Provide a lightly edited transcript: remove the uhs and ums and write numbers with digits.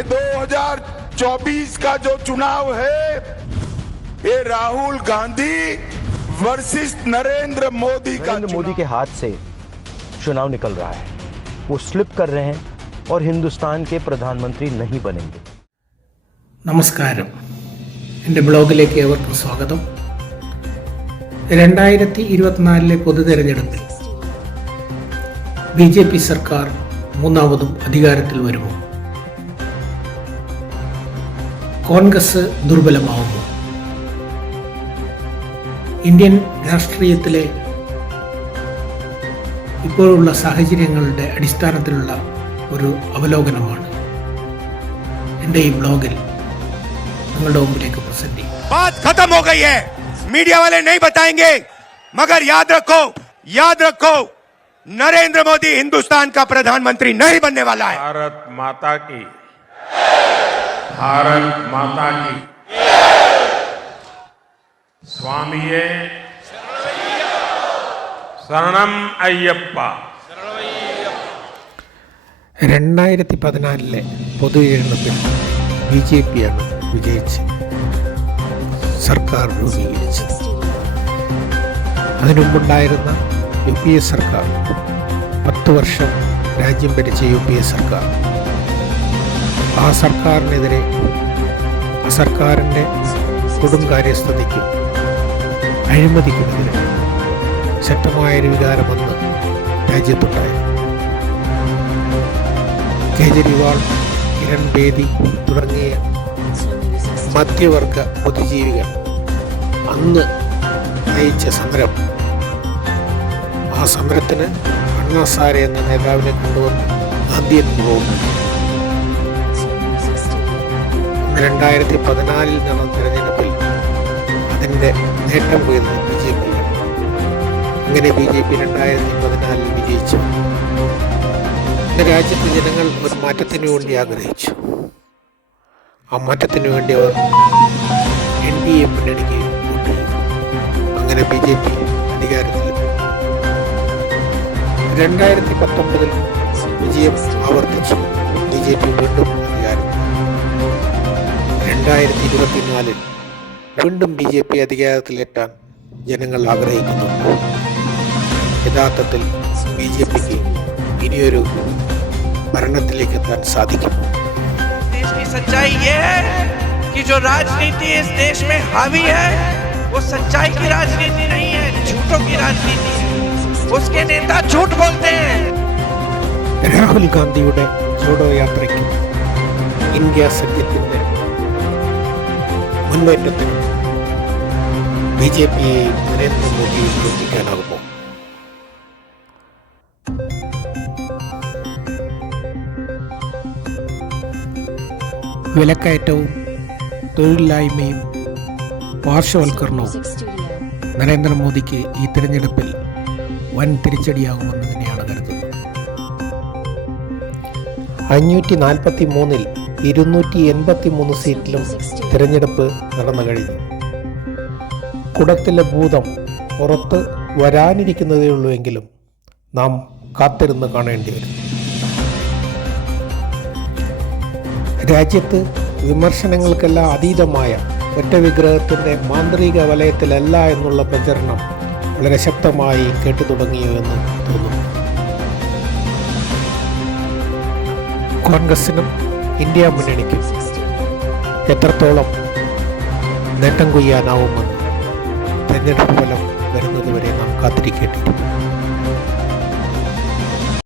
ये 2024 का जो चुनाव है, ये राहुल गांधी वर्सेस नरेंद्र मोदी का नरेंद्र मोदी के हाथ से चुनाव निकल रहा है। वो स्लिप कर रहे हैं और हिंदुस्तान के प्रधानमंत्री नहीं बनेंगे। നമസ്കാരം, എൻ്റെ ബ്ലോഗിലേക്ക് ഏവർക്കും സ്വാഗതം. 2024 പൊതു തെരഞ്ഞെടുപ്പിൽ BJP സർക്കാർ മൂന്നാമതും അധികാരത്തിൽ വരുമോ? കോൺഗ്രസ് ദുർബലമാവുമോ? ഇന്ത്യൻ രാഷ്ട്രീയത്തിലെ ഇപ്പോഴുള്ള സാഹചര്യങ്ങളുടെ അടിസ്ഥാനത്തിലുള്ള ഒരു അവലോകനമാണ് എൻ്റെ ഈ ബ്ലോഗിൽ നിങ്ങളുടെ മുമ്പിലേക്ക് പ്രസന്റ് ചെയ്യും. बात खत्म हो गई है, मीडिया वाले नहीं बताएंगे, मगर याद रखो नरेंद्र मोदी हिंदुस्तान का प्रधानमंत्री नहीं बनने वाला है. भारत माता की स्वामिये शरणम अय्यप्पा. 2014 പൊതു തിരഞ്ഞെടുപ്പിൽ BJP ആണ് വിജയിച്ച് സർക്കാർ രൂപീകരിച്ചത്. അതിനുമുമ്പുണ്ടായിരുന്ന UPA സർക്കാർ, 10 വർഷം രാജ്യം ഭരിച്ച UPA സർക്കാർ, ആ സർക്കാരിനെതിരെ, ആ സർക്കാരിൻ്റെ കൊടുംകാര്യസ്ഥതയ്ക്കും അഴിമതിക്കുമെതിരെ ശക്തമായൊരു വികാരമെന്ന് രാജ്യത്തുണ്ടായിരുന്നു. കേജ്രിവാൾ, കിരൺ ബേദി തുടങ്ങിയ മധ്യവർഗ ബുദ്ധിജീവികൾ അന്ന് നയിച്ച സമരം, ആ സമരത്തിന് അണ്ണാ സാരെ എന്ന നേതാവിനെ കൊണ്ടുവന്ന് ഗാന്ധിയൻ പോകുന്നു. 2014 നടന്ന തെരഞ്ഞെടുപ്പിൽ അതിൻ്റെ നേട്ടം കൊയ്യുന്നത് BJP. അങ്ങനെ BJP 2014 വിജയിച്ചു. രാജ്യത്തെ ജനങ്ങൾ ഒരു മാറ്റത്തിന് വേണ്ടി ആഗ്രഹിച്ചു. ആ മാറ്റത്തിന് വേണ്ടി അവർ NDA മുന്നണിക്ക് വോട്ട് ചെയ്തു. അങ്ങനെ BJP അധികാരത്തിലെത്തി. 2019 വിജയം ആവർത്തിച്ചു. BJP വീണ്ടും അധികാരത്തിൽ. 2024 വീണ്ടും BJP അധികാരത്തിലെത്താൻ ജനങ്ങൾ ആഗ്രഹിക്കുന്നുണ്ട്. യഥാർത്ഥത്തിൽ BJPക്ക് ഇനിയൊരു ഭരണത്തിലേക്ക് എത്താൻ സാധിക്കും. देश की सच्चाई ये है कि जो राजनीति इस देश में हावी है वो सच्चाई की राजनीति नहीं है, झूठों की राजनीति है. उसके नेता झूठ बोलते हैं. രാഹുൽ ഗാന്ധിയുടെ ജോഡോ യാത്രയ്ക്കും ഇന്ത്യ സഖ്യത്തിൻ്റെ മുന്നേറ്റത്തിനും BJPയെയും നരേന്ദ്രമോദിയെയും എത്തിക്കാനാകുമോ? വിലക്കയറ്റവും തൊഴിലില്ലായ്മയും പാർശ്വവൽക്കരണവും നരേന്ദ്രമോദിക്ക് ഈ തിരഞ്ഞെടുപ്പിൽ വൻ തിരിച്ചടിയാകുമെന്ന് തന്നെയാണ് കരുതുന്നത്. 543-ൽ 283 സീറ്റിലും തിരഞ്ഞെടുപ്പ് നടന്നു കഴിഞ്ഞു. കുടത്തിലെ ഭൂതം പുറത്ത് വരാനിരിക്കുന്നതേ ഉള്ളൂവെങ്കിലും നാം കാത്തിരുന്ന് കാണേണ്ടി വരും. രാജ്യത്ത് വിമർശനങ്ങൾക്കെല്ലാം അതീതമായ ഒറ്റ വിഗ്രഹത്തിൻ്റെ മാന്ത്രിക വലയത്തിലല്ല എന്നുള്ള പ്രചരണം വളരെ ശക്തമായി കേട്ടു തുടങ്ങിയോ എന്ന് തോന്നുന്നു. കോൺഗ്രസിനും ഇന്ത്യ മുന്നണിക്കും എത്രത്തോളം നേട്ടം കൊയ്യാനാവുമെന്ന് തെരഞ്ഞെടുപ്പ് ഫലം വരുന്നതുവരെ നാം കാത്തിരിക്കേണ്ടിയിരിക്കും.